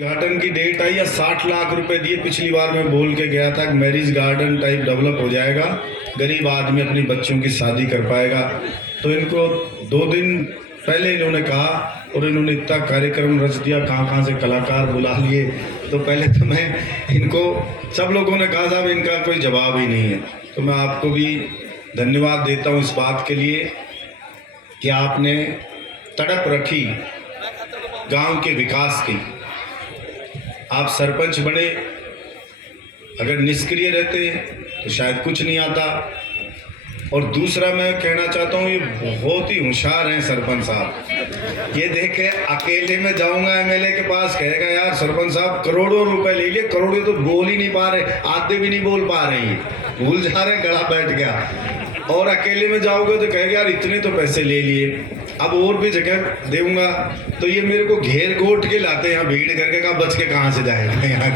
Garden की date आई या 60 लाख रुपए दिए। पिछली बार मैं बोल के गया था कि मैरिज गार्डन टाइप डेवलप हो जाएगा, गरीब आदमी अपनी बच्चों की शादी कर पाएगा। तो इनको 2 दिन पहले इन्होंने कहा और इन्होंने इतना कार्यक्रम रच दिया, कहाँ कहाँ से कलाकार बुला लिए। तो पहले तो मैं इनको, सब लोगों ने कहा साहब इनका कोई जवाब ही नहीं है। तो मैं आपको भी धन्यवाद देता हूँ इस बात के लिए कि आपने तड़प रखी गांव के विकास की। आप सरपंच बने, अगर निष्क्रिय रहते तो शायद कुछ नहीं आता। और दूसरा मैं कहना चाहता हूँ, ये बहुत ही होशियार हैं सरपंच साहब। ये देखे अकेले में जाऊंगा एमएलए के पास, कहेगा यार सरपंच साहब करोड़ों रुपए ले लिए, करोड़ों तो बोल ही नहीं पा रहे, आधे भी नहीं बोल पा रहे हैं, भूल जा रहे, गला बैठ गया। और अकेले में जाओगे तो कहेगा यार इतने तो पैसे ले लिए, अब और भी जगह दूंगा। तो ये मेरे को घेर घोट के लाते हैं यहाँ भीड़ करके, कहा बच के कहाँ से जाएगा यहाँ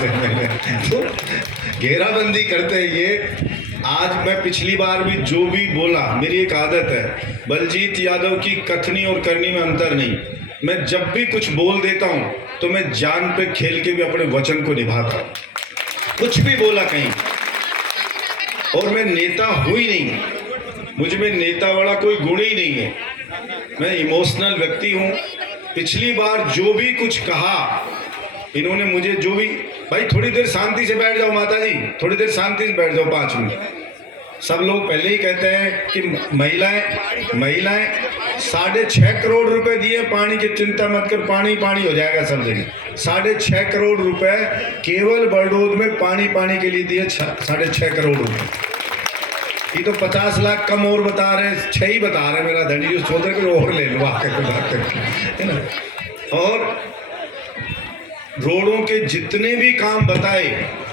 तो घेराबंदी करते हैं ये। आज मैं पिछली बार भी जो भी बोला, मेरी एक आदत है, बलजीत यादव की कथनी और करनी में अंतर नहीं। मैं जब भी कुछ बोल देता हूँ तो मैं जान पे खेल के भी अपने वचन को निभाता हूँ। कुछ भी बोला कहीं, और मैं नेता हूँ ही नहीं, मुझ में नेता वाला कोई गुण ही नहीं है, मैं इमोशनल व्यक्ति हूँ। पिछली बार जो भी कुछ कहा इन्होंने, मुझे जो भी, भाई थोड़ी देर शांति से बैठ जाओ माता जी, थोड़ी देर शांति से बैठ जाओ 5 मिनट। सब लोग पहले ही कहते हैं कि महिलाएं 6.5 करोड़ रुपए दिए पानी की चिंता मत कर, पानी पानी हो जाएगा सब जगह। 6.5 करोड़ रुपए केवल बरडोद में पानी के लिए दिए, 6.5 करोड़ रुपए। ये तो 50 लाख कम और बता रहे, 6 ही बता रहे मेरा धनी, जो सोच रहे और ले लो है ना। और रोडों के जितने भी काम बताए,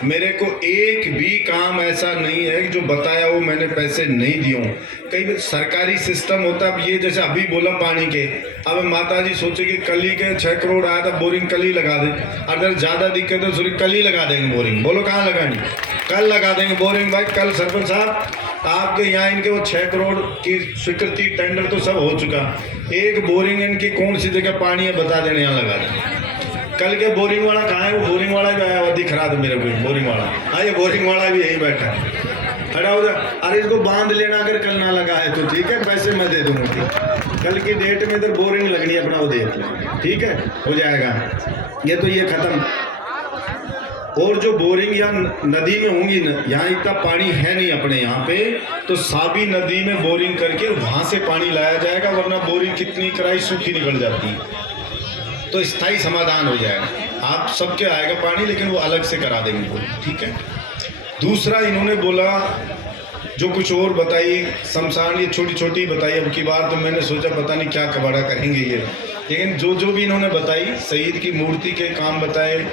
मेरे को एक भी काम ऐसा नहीं है कि जो बताया वो मैंने पैसे नहीं दिए हों। कई सरकारी सिस्टम होता है, अब ये जैसे अभी बोला पानी के, अब माता जी सोचे कि कल ही के 6 करोड़ आया था, बोरिंग कल ही लगा दें। अगर ज़्यादा दिक्कत है तो कल ही लगा देंगे बोरिंग। बोलो कहाँ लगानी, कल लगा देंगे बोरिंग। भाई कल सरपंच साहब आपके यहाँ इनके वो 6 करोड़ की स्वीकृति टेंडर तो सब हो चुका, एक बोरिंग इनकी कौन सी जगह पानी है बता देने, यहाँ लगा दें। कल के बोरिंग वाला कहाँ है, वो बोरिंग वाला भी आया हुआ दिख रहा था मेरे को, बोरिंग वाला। हाँ ये बोरिंग वाला भी यही बैठा है, खड़ा हो जाए। अरे इसको बांध लेना, अगर कल ना लगा है तो ठीक है, पैसे मैं दे दूंगा। कल की डेट में इधर बोरिंग लगनी है, अपना वो देख ले, ठीक है, हो जाएगा। ये तो ये खत्म। और जो बोरिंग या नदी में होंगी न, यहाँ इतना पानी है नहीं अपने यहाँ पे, तो साबी नदी में बोरिंग करके वहां से पानी लाया जाएगा, वरना बोरिंग कितनी कराई सूखी निकल जाती है। तो स्थायी समाधान हो जाएगा, आप सबके आएगा पानी, लेकिन वो अलग से करा देंगे बोरिंग, ठीक है। दूसरा इन्होंने बोला जो कुछ और बताई, शमशान ये छोटी छोटी बताई। अब की बार तो मैंने सोचा पता नहीं क्या कबाड़ा करेंगे ये, लेकिन जो भी इन्होंने बताई, शहीद की मूर्ति के काम बताए,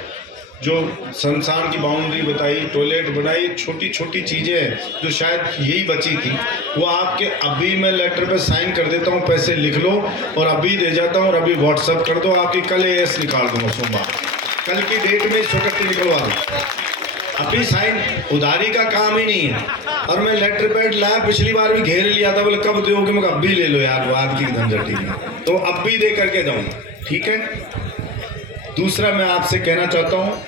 जो शमशान की बाउंड्री बताई, टॉयलेट बनाई, छोटी छोटी चीज़ें हैं जो शायद यही बची थी, वो आपके अभी मैं लेटर पे साइन कर देता हूँ, पैसे लिख लो और अभी दे जाता हूँ, और अभी व्हाट्सअप कर दो, आपकी कल एएस निकाल दूँगा सोमवार, कल की डेट में स्वीकृति निकलवा दो। अभी साइन, उधारी का काम ही नहीं है। और मैं लेटर पैड लाया, पिछली बार भी घेर लिया था, बोले कब दोगे, मैं अभी ले लो यार, बाद की झंझट है, तो अब भी दे करके जाऊँ, ठीक है। दूसरा मैं आपसे कहना चाहता हूँ,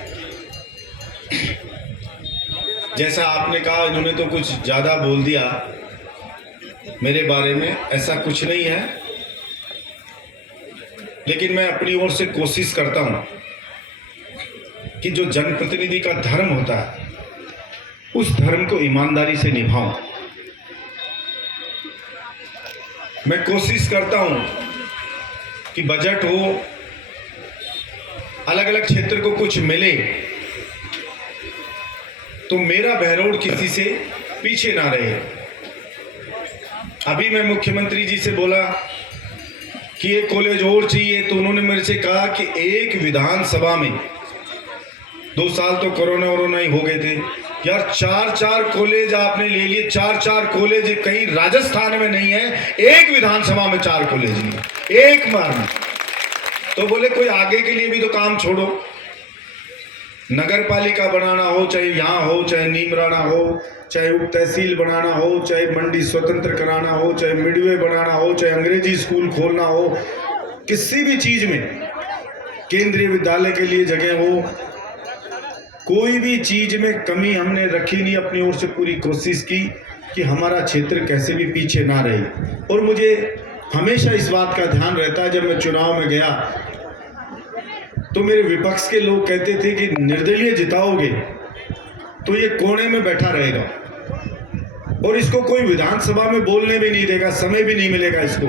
जैसा आपने कहा इन्होंने तो कुछ ज़्यादा बोल दिया मेरे बारे में, ऐसा कुछ नहीं है, लेकिन मैं अपनी ओर से कोशिश करता हूँ कि जो जनप्रतिनिधि का धर्म होता है उस धर्म को ईमानदारी से निभाऊं। मैं कोशिश करता हूं कि बजट हो, अलग अलग क्षेत्र को कुछ मिले, तो मेरा बहरोड किसी से पीछे ना रहे। अभी मैं मुख्यमंत्री जी से बोला कि एक कॉलेज और चाहिए, तो उन्होंने मेरे से कहा कि एक विधानसभा में 2 साल तो कोरोना ही हो गए थे यार, 4 कॉलेज आपने ले लिए, 4 कॉलेज कहीं राजस्थान में नहीं है, एक विधानसभा में 4 कॉलेज नहीं, एक बार में। तो बोले कोई आगे के लिए भी तो काम छोड़ो, नगर पालिका बनाना हो, चाहे यहाँ हो, चाहे नीमराना हो, चाहे उप तहसील बनाना हो, चाहे मंडी स्वतंत्र कराना हो, चाहे मिडवे बनाना हो, चाहे अंग्रेजी स्कूल खोलना हो, किसी भी चीज में केंद्रीय विद्यालय के लिए जगह हो, कोई भी चीज में कमी हमने रखी नहीं। अपनी ओर से पूरी कोशिश की कि हमारा क्षेत्र कैसे भी पीछे ना रहे। और मुझे हमेशा इस बात का ध्यान रहता है, जब मैं चुनाव में गया तो मेरे विपक्ष के लोग कहते थे कि निर्दलीय जिताओगे तो ये कोने में बैठा रहेगा और इसको कोई विधानसभा में बोलने भी नहीं देगा, समय भी नहीं मिलेगा इसको,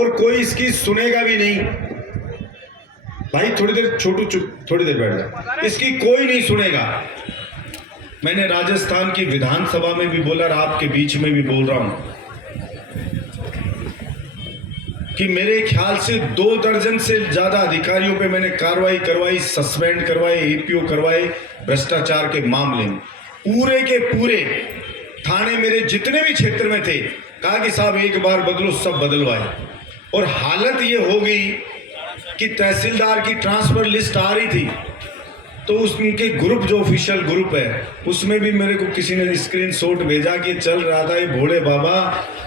और कोई इसकी सुनेगा भी नहीं। भाई थोड़ी देर छोटू चुप, थोड़ी देर बैठ जा, इसकी कोई नहीं सुनेगा। मैंने राजस्थान की विधानसभा में भी बोला और आपके बीच में भी बोल रहा हूं कि मेरे ख्याल से 2 दर्जन से ज्यादा अधिकारियों पे मैंने कार्रवाई करवाई, सस्पेंड करवाए, एपीओ करवाए भ्रष्टाचार के मामले में। पूरे के पूरे थाने मेरे जितने भी क्षेत्र में थे, कहा कि साहब एक बार बदलो, सब बदलवाए। और हालत ये हो गई कि तहसीलदार की ट्रांसफर लिस्ट आ रही थी तो उनके ग्रुप, जो ऑफिशियल ग्रुप है, उसमें भी मेरे को किसी ने स्क्रीनशॉट भेजा कि चल रहा था, ये भोले बाबा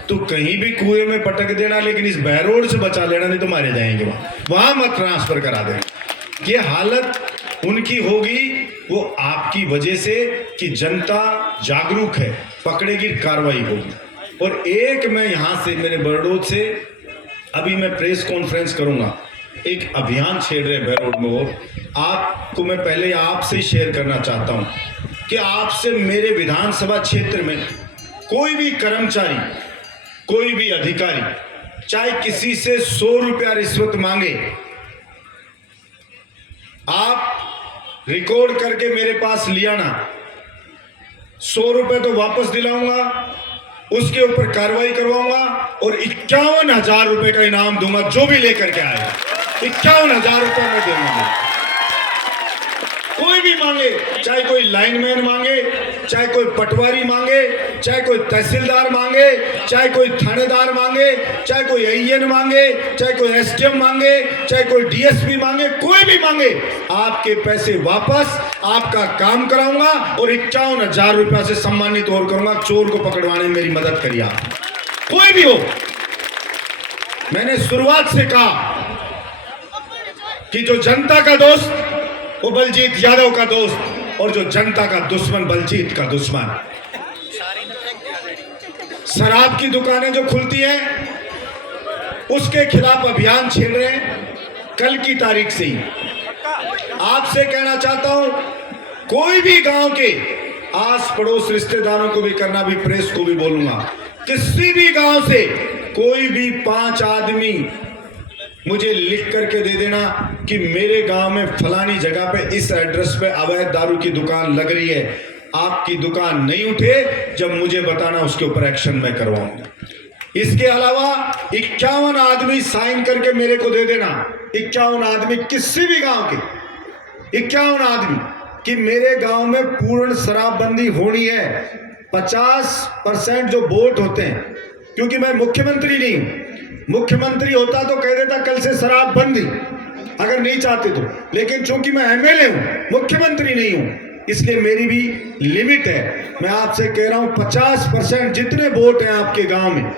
तो कहीं भी कुएं में पटक देना, लेकिन इस बैरोड से बचा लेना, नहीं तो मारे जाएंगे, वहां मत ट्रांसफर करा देना। ये हालत उनकी होगी वो आपकी वजह से कि जनता जागरूक है, पकड़ेगी, कार्रवाई होगी। और एक मैं यहां से, मेरे बरडोद से अभी मैं प्रेस कॉन्फ्रेंस करूंगा, एक अभियान छेड़ रहे बैरोड में, वो आपको मैं पहले आपसे शेयर करना चाहता हूं कि आपसे मेरे विधानसभा क्षेत्र में कोई भी कर्मचारी, कोई भी अधिकारी चाहे किसी से 100 रुपया रिश्वत मांगे, आप रिकॉर्ड करके मेरे पास लिया ना, 100 रुपए तो वापस दिलाऊंगा, उसके ऊपर कार्रवाई करवाऊंगा और 51,000 रुपए का इनाम दूंगा जो भी लेकर के आएगा। 51,000 रुपए में दूंगा। कोई भी मांगे, चाहे कोई लाइनमैन मांगे, चाहे कोई पटवारी मांगे, चाहे कोई तहसीलदार मांगे, चाहे कोई थानेदार मांगे, चाहे कोई एईएन मांगे, चाहे कोई एसडीएम मांगे, चाहे कोई डीएसपी मांगे, कोई भी मांगे, आपके पैसे वापस, आपका काम कराऊंगा और 51,000 रुपया से सम्मानित और करूंगा। चोर को पकड़वाने में मेरी मदद करिए आप, कोई भी हो। मैंने शुरुआत से कहा कि जो जनता का दोस्त वो बलजीत यादव का दोस्त, और जो जनता का दुश्मन बलजीत का दुश्मन। शराब की दुकानें जो खुलती हैं उसके खिलाफ अभियान छेड़ रहे हैं कल की तारीख से ही। आपसे कहना चाहता हूं, कोई भी गांव के आस पड़ोस रिश्तेदारों को भी करना, भी प्रेस को भी बोलूंगा, किसी भी गांव से कोई भी 5 आदमी मुझे लिख करके दे देना कि मेरे गांव में फलानी जगह पे इस एड्रेस पे अवैध दारू की दुकान लग रही है, आपकी दुकान नहीं उठे, जब मुझे बताना उसके ऊपर एक्शन मैं करवाऊंगा। इसके अलावा 51 आदमी साइन करके मेरे को दे देना, 51 आदमी किसी भी गांव के 51 आदमी कि मेरे गांव में पूर्ण शराबबंदी होनी है। 50% जो वोट होते हैं, क्योंकि मैं मुख्यमंत्री नहीं हूं, मुख्यमंत्री होता तो कह देता कल से शराब बंदी, अगर नहीं चाहते तो, लेकिन चूंकि मैं एमएलए हूं, मुख्यमंत्री नहीं हूं, इसलिए मेरी भी लिमिट है। मैं आपसे कह रहा हूं 50% जितने वोट हैं आपके गांव में,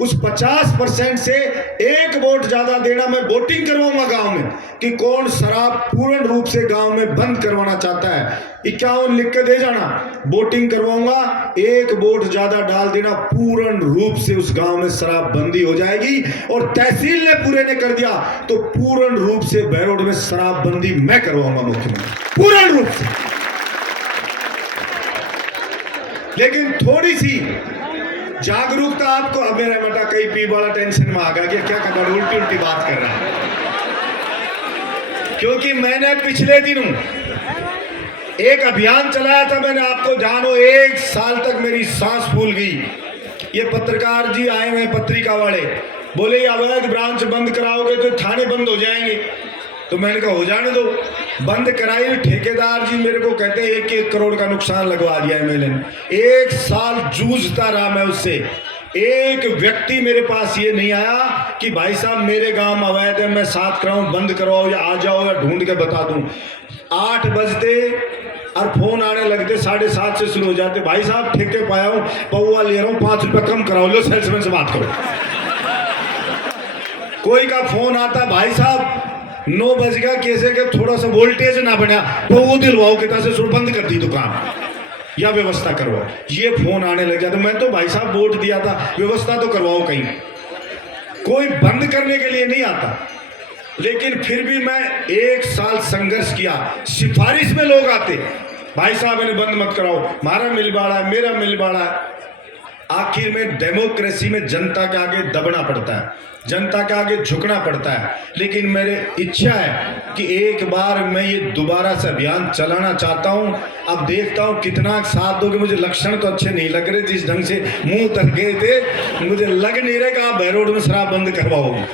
उस 50% से 1 वोट ज्यादा देना, मैं वोटिंग करवाऊंगा गांव में कि कौन शराब पूर्ण रूप से गांव में बंद करवाना चाहता है। 51 लिख के दे जाना, वोटिंग करवाऊंगा, 1 वोट ज्यादा डाल देना, पूर्ण रूप से उस गांव में शराब बंदी हो जाएगी। और तहसील ने पूरे ने कर दिया तो पूर्ण रूप से बैरोड में शराब बंदी मैं करवाऊंगा मुख्यमंत्री, पूर्ण रूप से। लेकिन थोड़ी सी जागरूकता आपको, अब मेरा बेटा कई पी वाला टेंशन में आ गया कि क्या कर, उल्टी उल्टी बात कर रहा है, क्योंकि मैंने पिछले दिनों एक अभियान चलाया था, मैंने आपको जानो 1 साल तक मेरी सांस फूल गई। ये पत्रकार जी आए हुए, पत्रिका वाले, बोले ये अवैध ब्रांच बंद कराओगे तो थाने बंद हो जाएंगे, तो मैंने कहा हो जाने दो। बंद कराई, ठेकेदार जी मेरे को कहते 1-1 करोड़ का नुकसान लगवा दिया एमएलए ने। 1 साल जूझता रहा मैं उससे, एक व्यक्ति मेरे पास ये नहीं आया कि भाई साहब मेरे गांव में अवैध है, मैं साथ कराऊं, बंद करवाओ, या आ जाओ या ढूंढ के बता दूं। 8 बजते और फोन आने लगते, 7:30 से शुरू हो जाते, भाई साहब ठेके पाया हूं, पौवा ले रहा हूं, 5 रुपए कम कराओ, लो सेल्समैन से बात करो। कोई का फोन आता, भाई साहब 9 बज गया कैसे के थोड़ा सा वोल्टेज ना बना तो वो दिलवाओ कितना से सुर बंद कर दी दुकान या व्यवस्था करवाओ। ये फोन आने लग गया। तो मैं तो भाई साहब वोट दिया था, व्यवस्था तो करवाओ कहीं। कोई बंद करने के लिए नहीं आता, लेकिन फिर भी मैं 1 साल संघर्ष किया। सिफारिश में लोग आते, भाई साहब इन्हें बंद मत कराओ, हमारा मिल बाड़ा है, मेरा मिल बाड़ा है। आखिर में डेमोक्रेसी में जनता के आगे दबना पड़ता है, जनता के आगे झुकना पड़ता है। लेकिन मेरी इच्छा है कि एक बार मैं ये दोबारा से अभियान चलाना चाहता हूं। अब देखता हूं कितना साथ दोगे। मुझे लक्षण तो अच्छे नहीं लग रहे, जिस ढंग से मुंह तर गए थे मुझे लग नहीं रहा कि आप बहरोड में शराब बंद करवाओगे।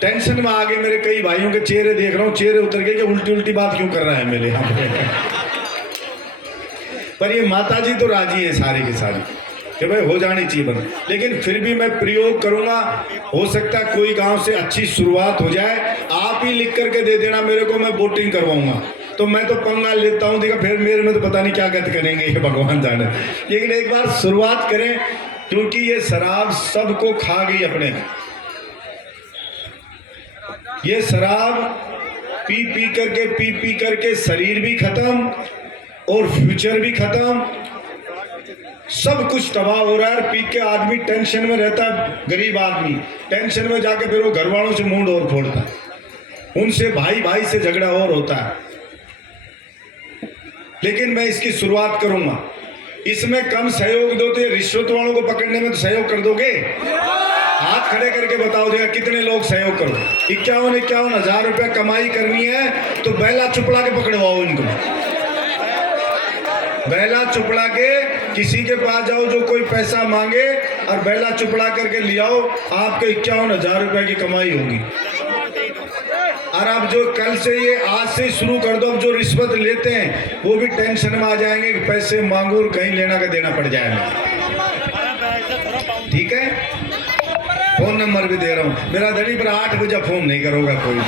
टेंशन में आगे मेरे कई भाइयों के चेहरे देख रहा हूँ, चेहरे उतर गए कि उल्टी उल्टी बात क्यों कर रहा है मेरे यहाँ पे। पर ये माता जी तो राजी है सारी की सारी कि भाई हो जानी चाहिए बंद। लेकिन फिर भी मैं प्रयोग करूंगा। हो सकता है कोई गांव से अच्छी शुरुआत हो जाए। आप ही लिख करके दे देना मेरे को, मैं वोटिंग करवाऊंगा। तो मैं तो पंगा लेता हूँ, देखा फिर मेरे में तो पता नहीं क्या गत करेंगे ये भगवान जाने। लेकिन एक बार शुरुआत करें, क्योंकि ये शराब सबको खा गई अपने। ये शराब पी पी करके शरीर भी खत्म और फ्यूचर भी खत्म, सब कुछ तबाह हो रहा है। पी के आदमी टेंशन में रहता है, गरीब आदमी टेंशन में जाके फिर वो घर वालों से मुंह और फोड़ता है, उनसे भाई भाई से झगड़ा और होता है। लेकिन मैं इसकी शुरुआत करूंगा। इसमें कम सहयोग दो तो रिश्वत वालों को पकड़ने में तो सहयोग कर दोगे? हाथ खड़े करके बताओ देगा कितने लोग सहयोग करो। 51 हजार रुपया कमाई करनी है तो बैला चुपड़ा के पकड़वाओ इनको। बैला चुपड़ा के किसी के पास जाओ जो कोई पैसा मांगे और बैला चुपड़ा करके ले आओ, आपके 51 हजार रुपए की कमाई होगी। और अब जो कल से ये आज से शुरू कर दो, अब जो रिश्वत लेते हैं वो भी टेंशन में आ जाएंगे कि पैसे मांगो और कहीं लेना का देना पड़ जाएगा। ठीक है, फोन नंबर भी दे रहा हूँ मेरा धनी, पर 8 बजे फोन नहीं करोगा कोई।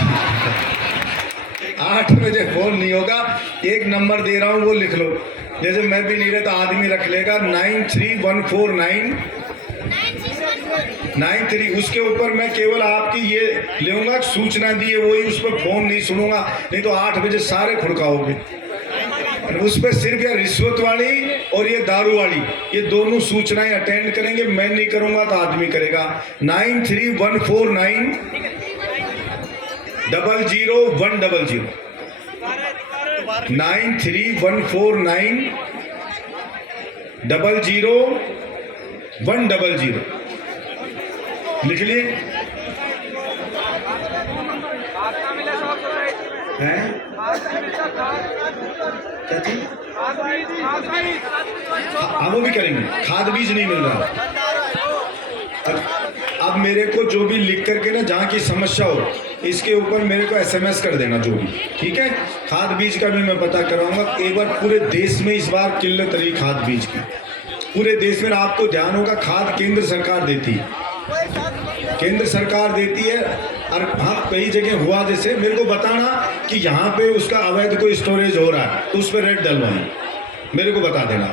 8 बजे फोन नहीं होगा। एक नंबर दे रहा हूँ वो लिख लो, जैसे मैं भी नहीं रहता आदमी रख लेगा 9314993। उसके ऊपर मैं केवल आपकी ये लेऊंगा सूचना दी है वही, उस पर फोन नहीं सुनूंगा, नहीं तो 8 बजे सारे खुड़काओगे। उस पर सिर्फ या रिश्वत वाली और ये दारू वाली, ये दोनों सूचनाएं अटेंड करेंगे। मैं नहीं करूंगा तो आदमी करेगा। 93149000100 93149000100 लिख लिए हैं? हाँ वो भी करेंगे। खाद बीज नहीं मिल रहा। अब मेरे को जो भी लिख करके ना जहाँ की समस्या हो इसके ऊपर मेरे को SMS कर देना जो भी, ठीक है। खाद बीज का भी मैं पता कराऊंगा। एक बार पूरे देश में इस बार किल्लत रही खाद बीज की, पूरे देश में। आपको ध्यान होगा खाद केंद्र सरकार देती है, केंद्र सरकार देती है। और हाँ कई जगह हुआ, जैसे मेरे को बताना कि यहाँ पे उसका अवैध कोई स्टोरेज हो रहा है तो उस पर रेड डलवाएं, मेरे को बता देना,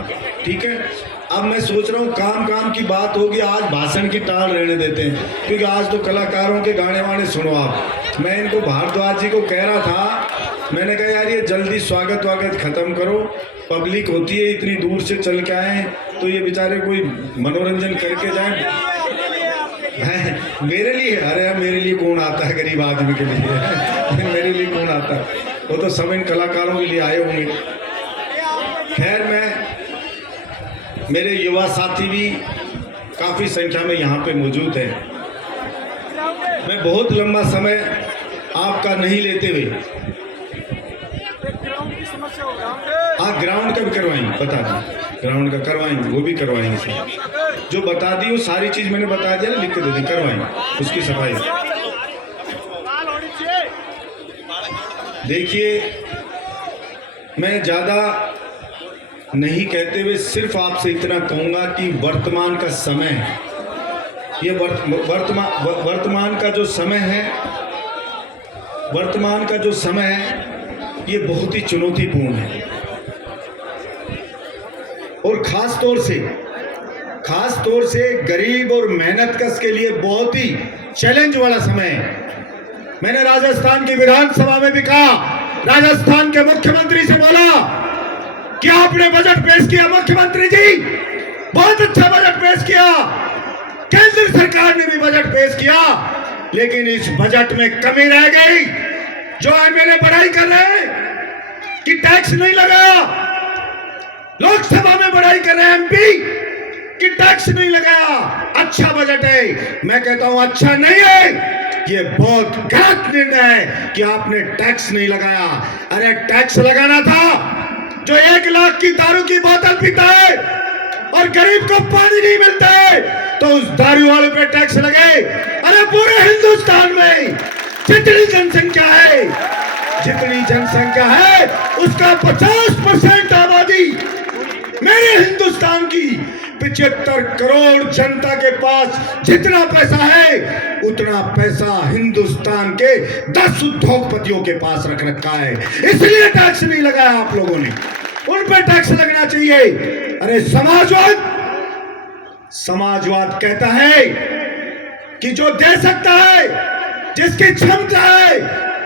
ठीक है। अब मैं सोच रहा हूँ काम की बात होगी, आज भाषण की टाल रहने देते हैं, क्योंकि आज तो कलाकारों के गाने वाने सुनो आप। मैं इनको भारद्वाज जी को कह रहा था, मैंने कहा यार ये जल्दी स्वागत वागत खत्म करो, पब्लिक होती है इतनी दूर से चल के आए तो ये बेचारे कोई मनोरंजन करके जाए। मेरे लिए, अरे यार मेरे लिए कौन आता है गरीब आदमी के लिए मेरे लिए कौन आता है, वो तो सब इन कलाकारों के लिए आए होंगे। खैर मेरे युवा साथी भी काफ़ी संख्या में यहाँ पे मौजूद हैं। मैं बहुत लंबा समय आपका नहीं लेते हुए ग्राउंड का भी करवाएंगे, बता दी ग्राउंड का करवाएंगे, वो भी करवाएंगे सर। जो बता दी वो सारी चीज़ मैंने बता दिया ना, लिख के दे दी, करवाएंगे उसकी सफाई। देखिए मैं ज़्यादा नहीं कहते हुए सिर्फ आपसे इतना कहूँगा कि वर्तमान का समय है, ये वर्तमान का जो समय है, वर्तमान का जो समय है ये बहुत ही चुनौतीपूर्ण है। और खास तौर से गरीब और मेहनत कश के लिए बहुत ही चैलेंज वाला समय है। मैंने राजस्थान की विधानसभा में भी कहा, राजस्थान के मुख्यमंत्री से बोला कि आपने बजट पेश किया मुख्यमंत्री जी, बहुत अच्छा बजट पेश किया, केंद्र सरकार ने भी बजट पेश किया, लेकिन इस बजट में कमी रह गई। जो एमएलए बढ़ाई कर रहे हैं कि टैक्स नहीं लगाया, लोकसभा में बढ़ाई कर रहे हैं एमपी कि टैक्स नहीं लगाया। अच्छा बजट है, मैं कहता हूं अच्छा नहीं है, ये बहुत गलत निर्णय है कि आपने टैक्स नहीं लगाया। अरे टैक्स लगाना था, जो 1 लाख की दारू की बोतल पीता है और गरीब को पानी नहीं मिलता है तो उस दारू वाले पे टैक्स लगे। अरे पूरे हिंदुस्तान में जितनी जनसंख्या है उसका 50% आबादी मेरे हिंदुस्तान की 75 करोड़ जनता के पास जितना पैसा है उतना पैसा हिंदुस्तान के 10 उद्योगपतियों के पास रख रखा है, इसलिए टैक्स नहीं लगाया आप लोगों ने, उन पर टैक्स लगना चाहिए। अरे समाजवाद कहता है कि जो दे सकता है, जिसकी क्षमता है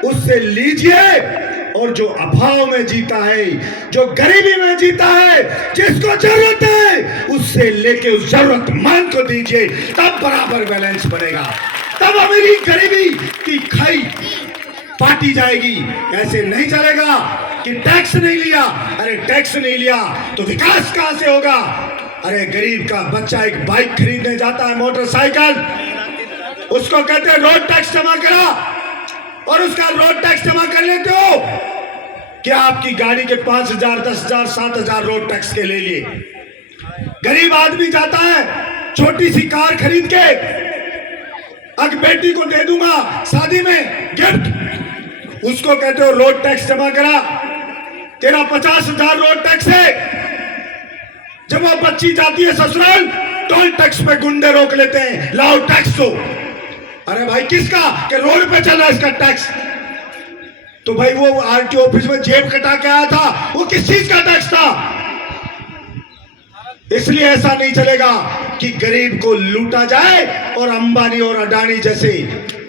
उससे लीजिए, और जो अभाव में जीता है, जो गरीबी में जीता है, जिसको जरूरत है उससे लेके उस जरूरतमंद को दीजिए, तब बराबर बैलेंस बनेगा, तब अमीरी गरीबी की खाई पाटी जाएगी। ऐसे नहीं चलेगा कि टैक्स नहीं लिया। अरे टैक्स नहीं लिया तो विकास कहां से होगा? अरे गरीब का बच्चा एक बाइक खरीदने जाता है, मोटरसाइकिल, उसको कहते हैं रोड टैक्स जमा करा, और उसका रोड टैक्स जमा कर लेते हो, क्या आपकी गाड़ी के 5,000, 10,000, 7,000 रोड टैक्स के ले लिए। गरीब आदमी जाता है छोटी सी कार खरीद के, अग बेटी को दे दूंगा शादी में गिफ्ट, उसको कहते हो रोड टैक्स जमा करा, तेरा 50,000 रोड टैक्स है। जब वो बच्ची जाती है ससुराल, टोल टैक्स पे गुंडे रोक लेते हैं, लाओ टैक्स दो। अरे भाई किसका? कि रोड पे चल रहा है इसका टैक्स। तो भाई वो आरटीओ ऑफिस में जेब कटा के आया था, वो किस चीज का टैक्स था? इसलिए ऐसा नहीं चलेगा कि गरीब को लूटा जाए और अंबानी और अडानी जैसे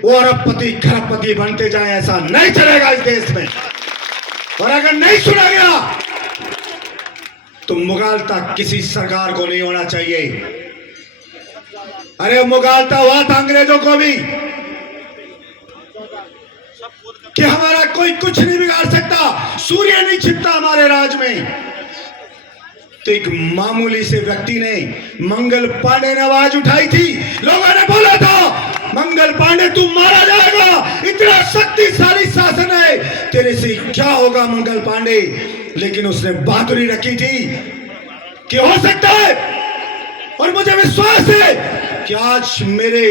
वो अरबपति खरबपति बनते जाए, ऐसा नहीं चलेगा इस देश में। और अगर नहीं सुना गया तो मुगालता किसी सरकार को नहीं होना चाहिए। अरे मुगालता हुआ था अंग्रेजों को भी कि हमारा कोई कुछ नहीं बिगाड़ सकता, सूर्य नहीं छिपता हमारे राज में। तो एक मामूली से व्यक्ति ने, मंगल पांडे ने आवाज उठाई थी, लोगों ने बोला था मंगल पांडे तू मारा जाएगा, इतना शक्तिशाली शासन है, तेरे से क्या होगा मंगल पांडे। लेकिन उसने बहादुरी रखी थी कि हो सकता है, और मुझे विश्वास है कि आज मेरे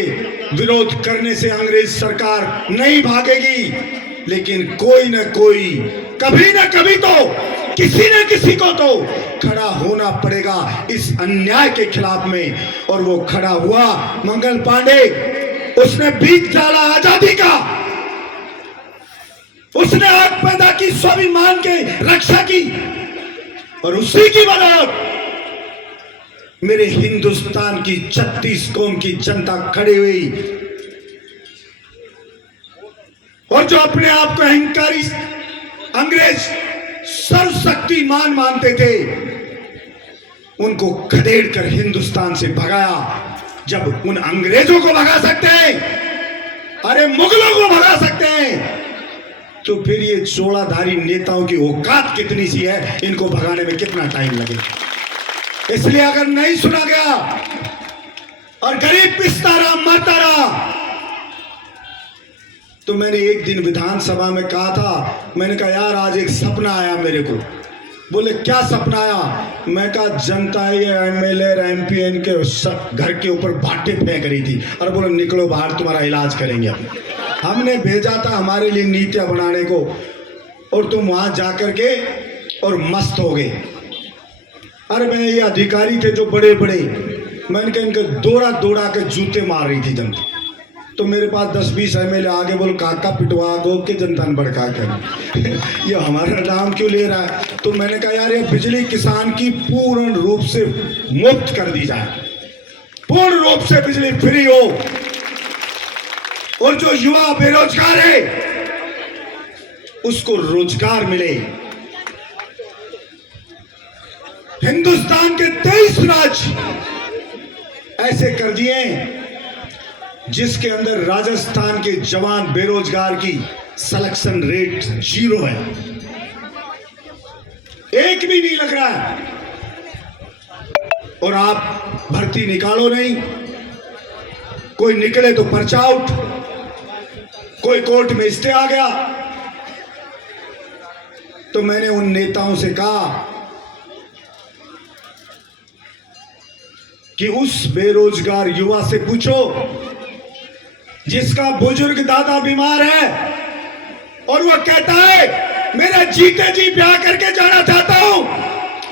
विरोध करने से अंग्रेज सरकार नहीं भागेगी, लेकिन कोई न कोई कभी न कभी तो किसी न किसी को तो खड़ा होना पड़ेगा इस अन्याय के खिलाफ में। और वो खड़ा हुआ मंगल पांडे, उसने बीज डाला आजादी का, उसने आग पैदा की, स्वाभिमान के रक्षा की, और उसी की बदौलत मेरे हिंदुस्तान की 36 कौम की जनता खड़ी हुई। और जो अपने आप को अहंकारी अंग्रेज सर्वशक्तिमान मानते थे, उनको खदेड़ कर हिंदुस्तान से भगाया। जब उन अंग्रेजों को भगा सकते हैं, अरे मुगलों को भगा सकते हैं, तो फिर ये चोड़ाधारी नेताओं की औकात कितनी सी है, इनको भगाने में कितना टाइम लगेगा। इसलिए अगर नहीं सुना गया और गरीब पिसता रहा, मरता रहा, तो मैंने एक दिन विधानसभा में कहा था, मैंने कहा यार आज एक सपना आया मेरे को। बोले क्या सपना आया? मैं कहा जनता ये एमएलए एमपी इनके घर के ऊपर बाटे फेंक रही थी, और बोले निकलो बाहर तुम्हारा इलाज करेंगे। हमने भेजा था हमारे लिए नीतियां बनाने को, और तुम वहां जाकर के और मस्त हो गए। अरे मैं ये अधिकारी थे जो बड़े बड़े, मैंने कहा इनके दौड़ा दौड़ा के जूते मार रही थी जनता। तो मेरे पास 10-20 एमएलए आगे बोल काका पिटवा दो के जनता ने भड़का कर ये हमारा नाम क्यों ले रहा है? तो मैंने कहा यार ये बिजली किसान की पूर्ण रूप से मुफ्त कर दी जाए, पूर्ण रूप से बिजली फ्री हो। और जो युवा बेरोजगार है उसको रोजगार मिले। हिंदुस्तान के 23 राज्य ऐसे कर दिए जिसके अंदर राजस्थान के जवान बेरोजगार की सिलेक्शन रेट 0 है, एक भी नहीं लग रहा है। और आप भर्ती निकालो नहीं, कोई निकले तो पर्चा आउट, कोई कोर्ट में स्टे आ गया। तो मैंने उन नेताओं से कहा कि उस बेरोजगार युवा से पूछो जिसका बुजुर्ग दादा बीमार है और वह कहता है मेरा जीते जी ब्याह करके जाना चाहता हूं,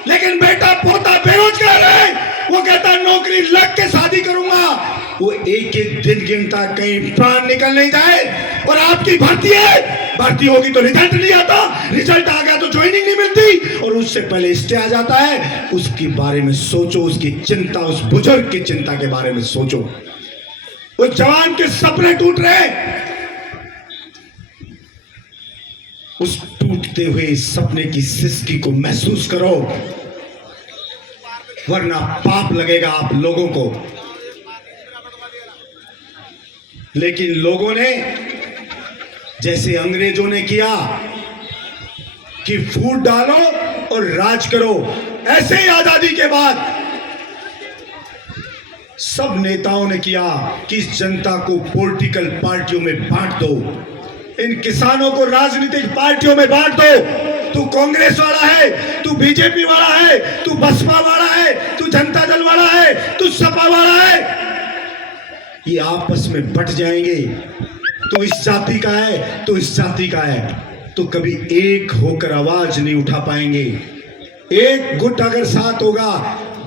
लेकिन बेटा पोता बेरोजगार है, वो कहता है नौकरी लग के शादी करूंगा। वो एक एक दिन गिनता कहीं प्राण निकल नहीं जाए। और आपकी भर्ती है, भर्ती होगी तो रिजल्ट नहीं आता, रिजल्ट आ गया तो ज्वाइनिंग नहीं मिलती और उससे पहले स्टे आ जाता है। उसके बारे में सोचो, उसकी चिंता, उस बुजुर्ग की चिंता के बारे में सोचो। उस जवान के सपने टूट रहे, उस टूटते हुए सपने की सिसकी को महसूस करो, वरना पाप लगेगा आप लोगों को। लेकिन लोगों ने जैसे अंग्रेजों ने किया कि फूट डालो और राज करो, ऐसे ही आजादी के बाद सब नेताओं ने किया कि इस जनता को पॉलिटिकल पार्टियों में बांट दो, इन किसानों को राजनीतिक पार्टियों में बांट दो। तू कांग्रेस वाला है, तू बीजेपी वाला है, तू बसपा वाला है, तू जनता दल वाला है, तू सपा वाला है, ये आपस में बट जाएंगे। तो इस जाति का है, तो इस जाति का है, तो कभी एक होकर आवाज नहीं उठा पाएंगे। एक गुट अगर साथ होगा,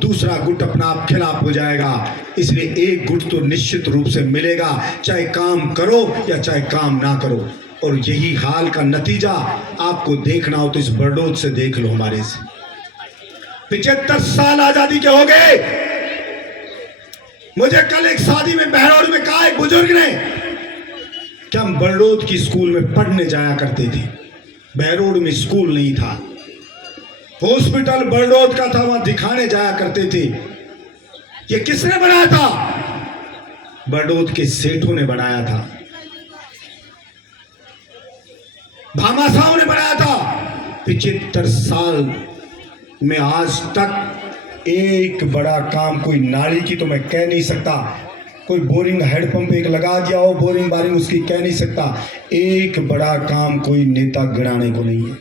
दूसरा गुट अपना आप खिलाफ हो जाएगा। इसलिए एक गुट तो निश्चित रूप से मिलेगा, चाहे काम करो या चाहे काम ना करो। और यही हाल का नतीजा आपको देखना हो तो इस बरडोज से देख लो। हमारे से 75 साल आजादी के हो गए। मुझे कल एक शादी में बहरौल में कहा एक बुजुर्ग ने कि हम बरडोज की स्कूल में पढ़ने जाया करते थे। बहरौल में स्कूल नहीं था, हॉस्पिटल बरडोज का था, वहां दिखाने जाया करते थे। ये किसने बनाया था? बरडोज के सेठों ने बनाया था, भामाशाहों ने बनाया था। 75 साल में आज तक एक बड़ा काम, कोई नाली की तो मैं कह नहीं सकता, कोई बोरिंग हेडपंप एक लगा दिया हो, बोरिंग बारिंग उसकी कह नहीं सकता। एक बड़ा काम कोई नेता गिनाने को नहीं है।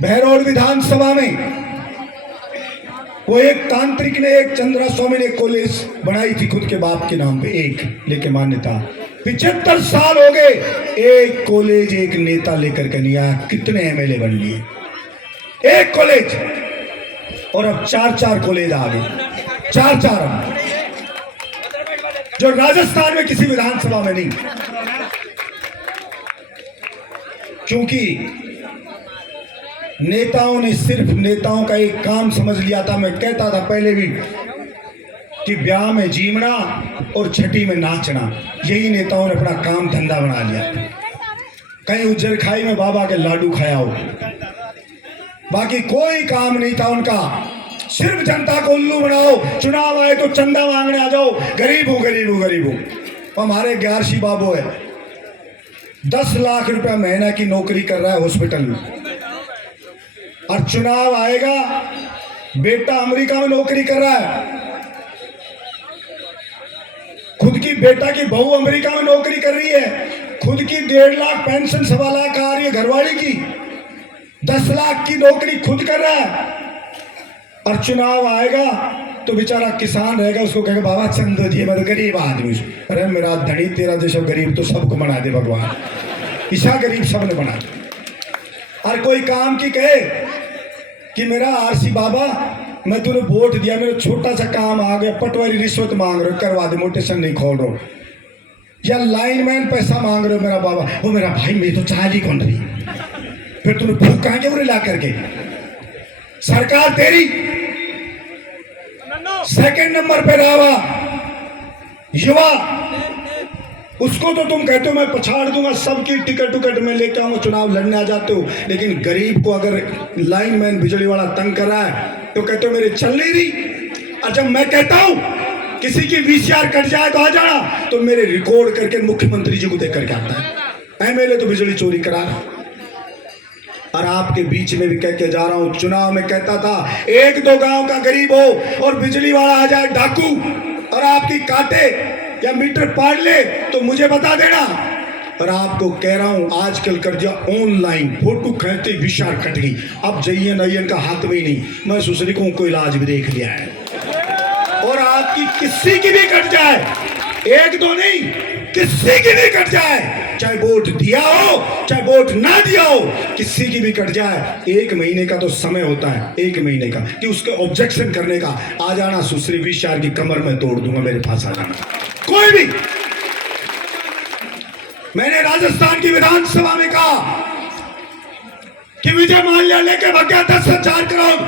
बहरौल विधानसभा में वो एक तांत्रिक ने, एक चंद्रा स्वामी ने कॉलेज बनाई थी खुद के बाप के नाम पे, एक लेके मान्यता। 75 साल हो गए, एक कॉलेज एक नेता लेकर के नहीं आया। कितने एमएलए बन लिए, एक कॉलेज, और अब 4-4 कॉलेज आ गए, 4-4, जो राजस्थान में किसी विधानसभा में नहीं। क्योंकि नेताओं ने सिर्फ नेताओं का एक काम समझ लिया था। मैं कहता था पहले भी कि ब्याह में जीवना और छठी में नाचना, यही नेताओं ने अपना काम धंधा बना लिया। कहीं उज्जर खाई में बाबा के लाडू खाया हो, बाकी कोई काम नहीं था उनका। सिर्फ जनता को उल्लू बनाओ, चुनाव आए तो चंदा मांगने आ जाओ, गरीब हूं गरीब हूं गरीब हूं। हमारे ग्यारसी बाबू है, 10 लाख रुपया महीना की नौकरी कर रहा है हॉस्पिटल में, और चुनाव आएगा, बेटा अमेरिका में नौकरी कर रहा है, खुद की बेटा की बहू अमेरिका में नौकरी कर रही है, खुद की 1.5 लाख पेंशन 1.25 लाख आ रही है घरवाली की, 10 लाख की नौकरी खुद कर रहा है। और चुनाव आएगा तो बेचारा किसान रहेगा, उसको कहेगा बाबा चंद दिए, मैं तो गरीब आदमी। अरे मेरा धनी, तेरा जैसा गरीब तो सबको बना दे भगवान, ईसा गरीब सबने बना दे। और कोई काम की कहे कि मेरा आरसी बाबा, मैं तूने वोट दिया, मेरा छोटा सा काम आ गया, पटवारी रिश्वत मांग रहे हो, करवा दे, मोटेशन नहीं खोल रहा, या लाइनमैन पैसा मांग रहे हो मेरा बाबा, वो मेरा भाई मेरी तो चाल ही कौन रही, फिर तूने भूख कहाँ के उन्हें ला करके। सरकार तेरी सेकंड नंबर पे रहा, युवा उसको तो तुम कहते हो मैं पछाड़ दूंगा, सबकी टिकट उकट में लेके आऊंगा, चुनाव लड़ने आ जाते हो। लेकिन गरीब को अगर लाइनमैन बिजली वाला तंग कर रहा है तो कहते हो मेरे चल नहीं रही। और जब मैं कहता हूं किसी की वीसीआर कट जाए तो आ जाना, तो मेरे रिकॉर्ड करके मुख्यमंत्री जी को देख करके आता है। एमएलए तो बिजली चोरी करा रहा। और आपके बीच में भी कह के जा रहा हूं, चुनाव में कहता था एक दो गांव का गरीब हो और बिजली वाला आ जाए डाकू और आपकी काटे या मीटर पाड़ ले तो मुझे बता देना। और आपको कह रहा हूं आजकल कर दिया ऑनलाइन, फोटो खींचते विशाल कट गई, अब जइयन अयन का हाथ में ही नहीं। मैं सुसरिकों को इलाज भी देख लिया है। और आपकी किसी की भी कट जाए, एक दो नहीं, किसी की भी कट जाए, चाहे वोट दिया हो चाहे वोट ना दिया हो, किसी की भी कट जाए, 1 महीने का तो समय होता है, 1 महीने का, कि उसके ऑब्जेक्शन करने का। आ जाना सुश्री विशाल की कमर में तोड़ दूंगा, मेरे पास आ जाना कोई भी। मैंने राजस्थान की विधानसभा में कहा कि विजय माल्या लेके भाग गया 10,000 करोड़,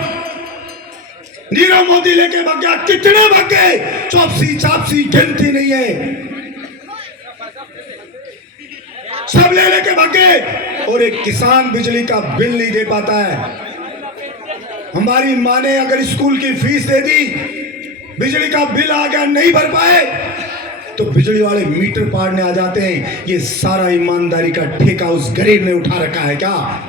नीरव मोदी लेके भाग गया, कितने भाग गए, चौपसी चापसी गिनती नहीं है, सब ले लेके भाग गए। और एक किसान बिजली का बिल नहीं दे पाता है। हमारी माँ ने अगर स्कूल की फीस दे दी, बिजली का बिल आ गया नहीं भर पाए, तो बिजली वाले मीटर पाड़ने आ जाते हैं। ये सारा ईमानदारी का ठेका उस गरीब ने उठा रखा है क्या?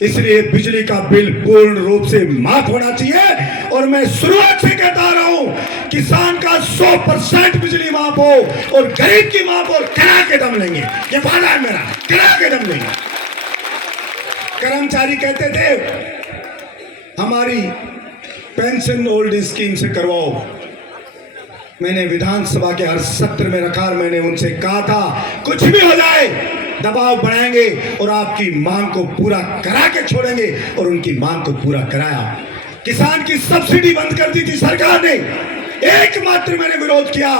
इसलिए बिजली का बिल पूर्ण रूप से माफ होना चाहिए। और मैं शुरुआत से कहता रहा हूं, किसान का 100% बिजली माफ हो और गरीब की माफ हो, करा के दम लेंगे, ये वादा है मेरा, करा के दम लेंगे। कर्मचारी कहते थे हमारी पेंशन ओल्ड स्कीम से करवाओ, मैंने विधानसभा के हर सत्र में रखा और मैंने उनसे कहा था कुछ भी हो जाए दबाव बढ़ाएंगे और आपकी मांग को पूरा करा के छोड़ेंगे, और उनकी मांग को पूरा कराया। किसान की सब्सिडी बंद कर दी थी सरकार ने, एकमात्र मैंने विरोध किया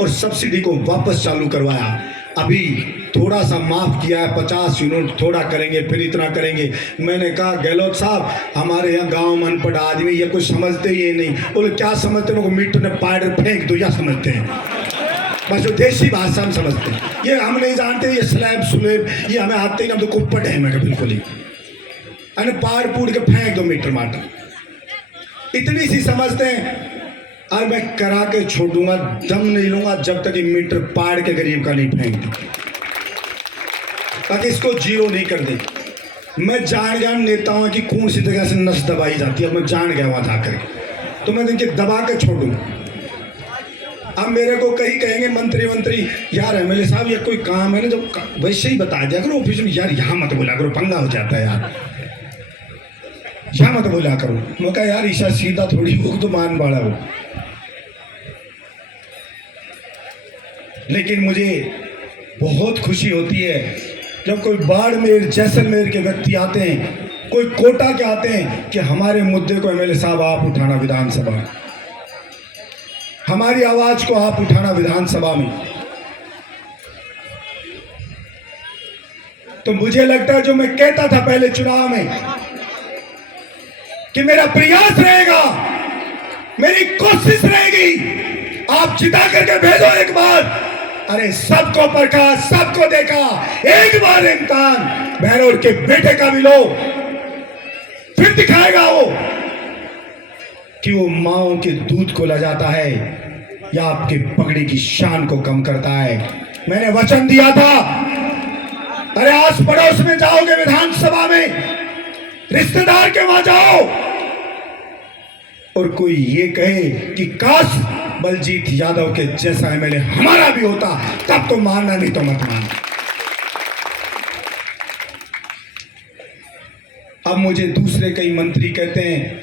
और सब्सिडी को वापस चालू करवाया। अभी थोड़ा सा माफ किया है, 50 यूनिट, थोड़ा करेंगे फिर इतना करेंगे। मैंने कहा गहलोत साहब, हमारे यहाँ गांव में अनपढ़ आदमी ये कुछ समझते ही नहीं। बोले क्या समझते हैं? मीटर ने पाड़ फेंक दो, या समझते हैं, बस जो देशी भाषा में समझते हैं। ये हम नहीं जानते, ये स्लैब स्लैब ये हमें आते ही, हम तो कुप्पट है। मैं बिल्कुल ही अरे पाड़ पूड़ के फेंक दो मीटर माटर, इतनी सी समझते हैं। और मैं करा के छोड़ दूंगा, दम नहीं लूंगा जब तक ये मीटर पाड़ के गरीब का नहीं फेंक दे, ताकि इसको जीरो नहीं कर दे। मैं जान गया नेताओं की कौन सी जगह से नस दबाई जाती है, मैं जान गया वहां जाकर, तो मैं इनके दबा के छोड़ूंगा। अब मेरे को कहीं कहेंगे मंत्री यार एमएलए साहब ये कोई काम है ना, जब वैसे ही बता दिया करो ऑफिस में, यार यहाँ मत बोला करो, पंगा हो जाता है यार, यहाँ मत बोला करो। मैं कहा यार ईशा सीधा थोड़ी हो तो मान बाड़ा हो। लेकिन मुझे बहुत खुशी होती है जब कोई बाड़मेर जैसलमेर के व्यक्ति आते हैं, कोई कोटा के आते हैं कि हमारे मुद्दे को एमएलए साहब आप उठाना विधानसभा, हमारी आवाज को आप उठाना विधानसभा में। तो मुझे लगता है जो मैं कहता था पहले चुनाव में कि मेरा प्रयास रहेगा, मेरी कोशिश रहेगी, आप जिता करके भेजो एक बार। अरे सबको परखा, सबको देखा, एक बार इम्तिहान बहरोड के बेटे का भी लो, फिर दिखाएगा वो कि वो माओ के दूध को लजाता है या आपके पगड़ी की शान को कम करता है। मैंने वचन दिया था, अरे आस पड़ोस में जाओगे विधानसभा में, रिश्तेदार के वहां जाओ और कोई ये कहे कि काश बलजीत यादव के जैसा एमएलए हमारा भी होता, तब तो मानना, नहीं तो मत मानना। अब मुझे दूसरे कई मंत्री कहते हैं,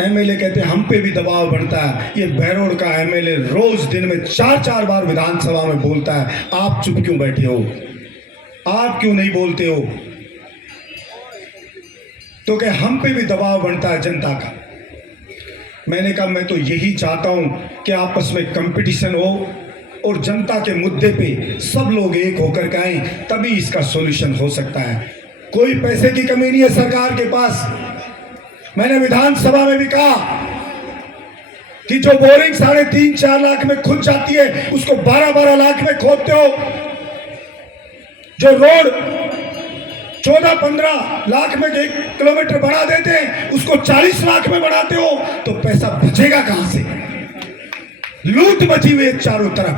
एमएलए कहते हैं हम पे भी दबाव बढ़ता है। ये बहरोड का एमएलए रोज दिन में 4-4 बार विधानसभा में बोलता है, आप चुप क्यों बैठे हो, आप क्यों नहीं बोलते हो? तो क्या हम पे भी दबाव बढ़ता है जनता का। मैंने कहा मैं तो यही चाहता हूं कि आपस में कंपटीशन हो और जनता के मुद्दे पे सब लोग एक होकर के आए, तभी इसका सॉल्यूशन हो सकता है। कोई पैसे की कमी नहीं है सरकार के पास। मैंने विधानसभा में भी कहा कि जो बोरिंग 3.5-4 लाख में खुद जाती है उसको 12-12 लाख में खोदते हो, जो रोड 14-15 लाख में 1 किलोमीटर बढ़ा देते हैं उसको 40 लाख में बढ़ाते हो, तो पैसा बचेगा कहां से? लूट मची हुई है चारों तरफ।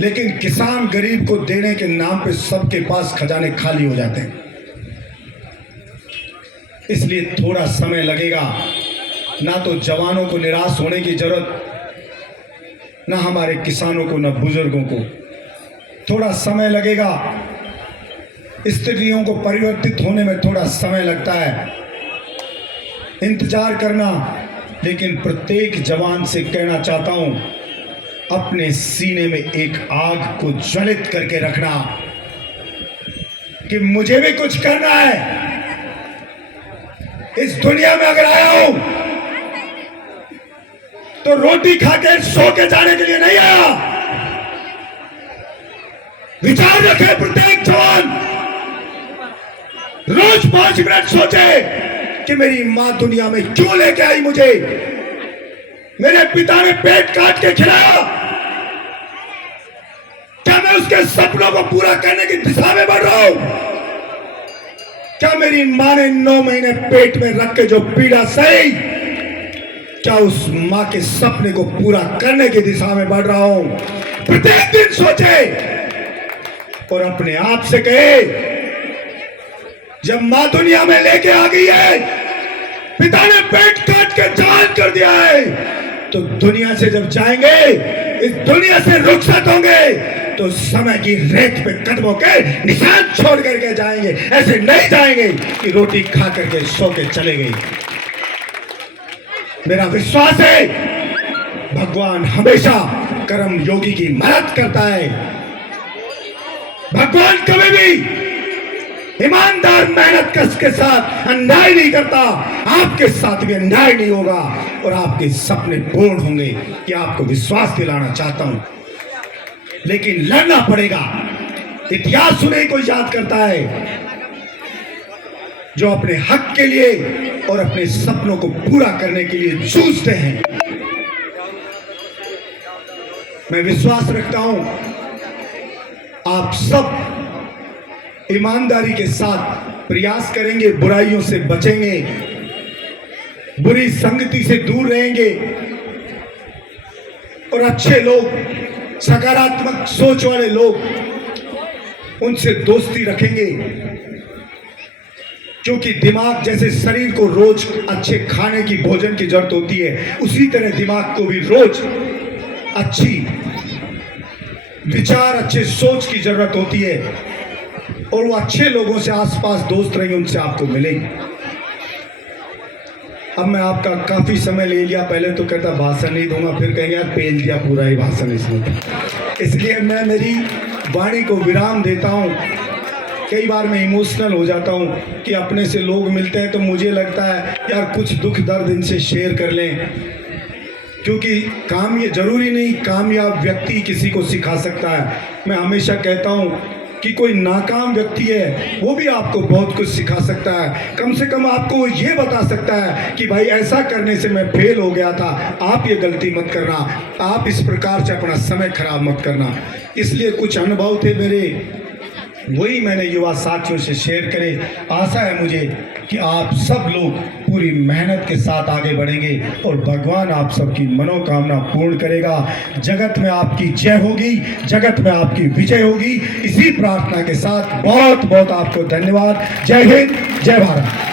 लेकिन किसान गरीब को देने के नाम पे सबके पास खजाने खाली हो जाते हैं। इसलिए थोड़ा समय लगेगा, ना तो जवानों को निराश होने की जरूरत, ना हमारे किसानों को, ना बुजुर्गों को। थोड़ा समय लगेगा, स्थितियों को परिवर्तित होने में थोड़ा समय लगता है, इंतजार करना। लेकिन प्रत्येक जवान से कहना चाहता हूं, अपने सीने में एक आग को ज्वलित करके रखना कि मुझे भी कुछ करना है। इस दुनिया में अगर आया हूं तो रोटी खाकर सो के जाने के लिए नहीं आया। विचार रखे प्रत्येक जवान, रोज 5 मिनट सोचे कि मेरी मां दुनिया में क्यों लेके आई मुझे। मेरे पिता ने पेट काट के खिलाया, क्या मैं उसके सपनों को पूरा करने की दिशा में बढ़ रहा हूं? क्या मेरी मां ने 9 महीने पेट में रख के जो पीड़ा सही, क्या उस मां के सपने को पूरा करने की दिशा में बढ़ रहा हूं? प्रत्येक दिन सोचे और अपने आप से कहे, जब मां दुनिया में लेके आ गई है, पिता ने पेट काट के जवान कर दिया है, तो दुनिया से जब जाएंगे, इस दुनिया से रुखसत होंगे, तो समय की रेत पे कदमों के निशान छोड़ करके जाएंगे। ऐसे नहीं जाएंगे कि रोटी खा करके सो के चले गए। मेरा विश्वास है भगवान हमेशा कर्म योगी की मदद करता है। भगवान कभी भी ईमानदार मेहनत कश के साथ अन्याय नहीं करता। आपके साथ भी अन्याय नहीं होगा और आपके सपने पूर्ण होंगे, कि आपको विश्वास दिलाना चाहता हूं। लेकिन लड़ना पड़ेगा। इतिहास उन्हें कोई याद करता है जो अपने हक के लिए और अपने सपनों को पूरा करने के लिए जूझते हैं। मैं विश्वास रखता हूं आप सब ईमानदारी के साथ प्रयास करेंगे, बुराइयों से बचेंगे, बुरी संगति से दूर रहेंगे और अच्छे लोग, सकारात्मक सोच वाले लोग, उनसे दोस्ती रखेंगे। क्योंकि दिमाग जैसे शरीर को रोज अच्छे खाने की, भोजन की जरूरत होती है, उसी तरह दिमाग को भी रोज अच्छी विचार, अच्छे सोच की जरूरत होती है। और वो अच्छे लोगों से आसपास दोस्त रहेंगे, उनसे आपको मिलेंगे। अब मैं आपका काफी समय ले लिया, पहले तो कहता भाषण नहीं दूंगा, फिर कहेंगे यार पेल दिया पूरा ही भाषण इसमें, इसलिए मैं मेरी वाणी को विराम देता हूं। कई बार मैं इमोशनल हो जाता हूं कि अपने से लोग मिलते हैं तो मुझे लगता है यार कुछ दुख दर्द इनसे शेयर कर लें, क्योंकि काम ये जरूरी नहीं कामयाब व्यक्ति किसी को सिखा सकता है। मैं हमेशा कहता हूं कि कोई नाकाम व्यक्ति है वो भी आपको बहुत कुछ सिखा सकता है। कम से कम आपको ये बता सकता है कि भाई ऐसा करने से मैं फेल हो गया था, आप ये गलती मत करना, आप इस प्रकार से अपना समय खराब मत करना। इसलिए कुछ अनुभव थे मेरे, वही मैंने युवा साथियों से शेयर करे। आशा है मुझे कि आप सब लोग पूरी मेहनत के साथ आगे बढ़ेंगे और भगवान आप सबकी मनोकामना पूर्ण करेगा। जगत में आपकी जय होगी, जगत में आपकी विजय होगी। इसी प्रार्थना के साथ बहुत बहुत आपको धन्यवाद। जय हिंद, जय भारत।